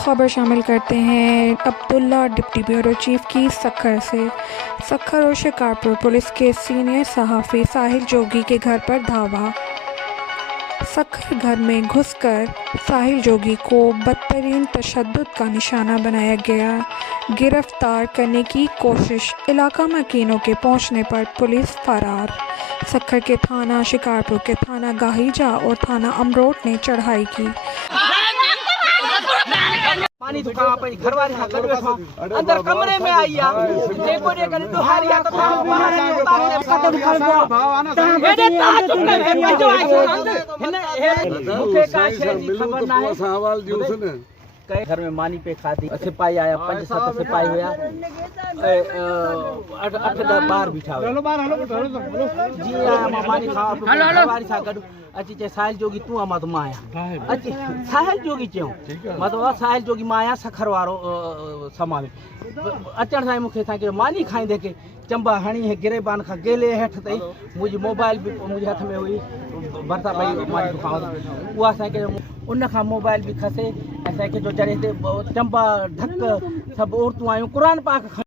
खबर शामिल करते हैं अब्दुल्ला डिप्टी ब्यूरो चीफ की सक्खर से। सक्खर और शिकारपुर पुलिस के सीनियर सहाफ़ी साहिल जोगी के घर पर धावा। सक्खर घर में घुसकर साहिल जोगी को बदतरीन तशद्दुद का निशाना बनाया गया। गिरफ्तार करने की कोशिश, इलाका मकीनों के पहुंचने पर पुलिस फरार। सक्खर के थाना शिकारपुर के थाना गाहीजा और थाना अमरोट ने चढ़ाई की। पानी तो कहाँ पे घर वाले कर बैठा अंदर कमरे में आइया देखो ये कर तो हारिया तो बाहर खत्म कर दो ये ता चुप कर जो आई मुखे का शेर खबर ना है सवाल जी उसने कई घर में मानी पे खादी सिपाही आया 5-7 सिपाही होया 8-10 बार बिठा हेलो बार हेलो जी आया मानी खा हेलो बारी सा गडू अच्छी चे साहिल जोगी तू अमा तो माया अच्छी साहिल जोगी चयो मतलब साहिल जोगी माया सखर वारो समा में अचण सां मूंखे असांखे मानी खाईंदे के चंबा हणी है गिरेबान खां गेले हेठ तई मुंहिंजी मोबाइल भी मुंहिंजे हथ में हुई भरता पई मानी खाओ उहा असांखे उन खां मोबाइल भी खसे असांखे जो जड़े ते चंबा ढक सभु औरतूं आहियूं क़ुर पाक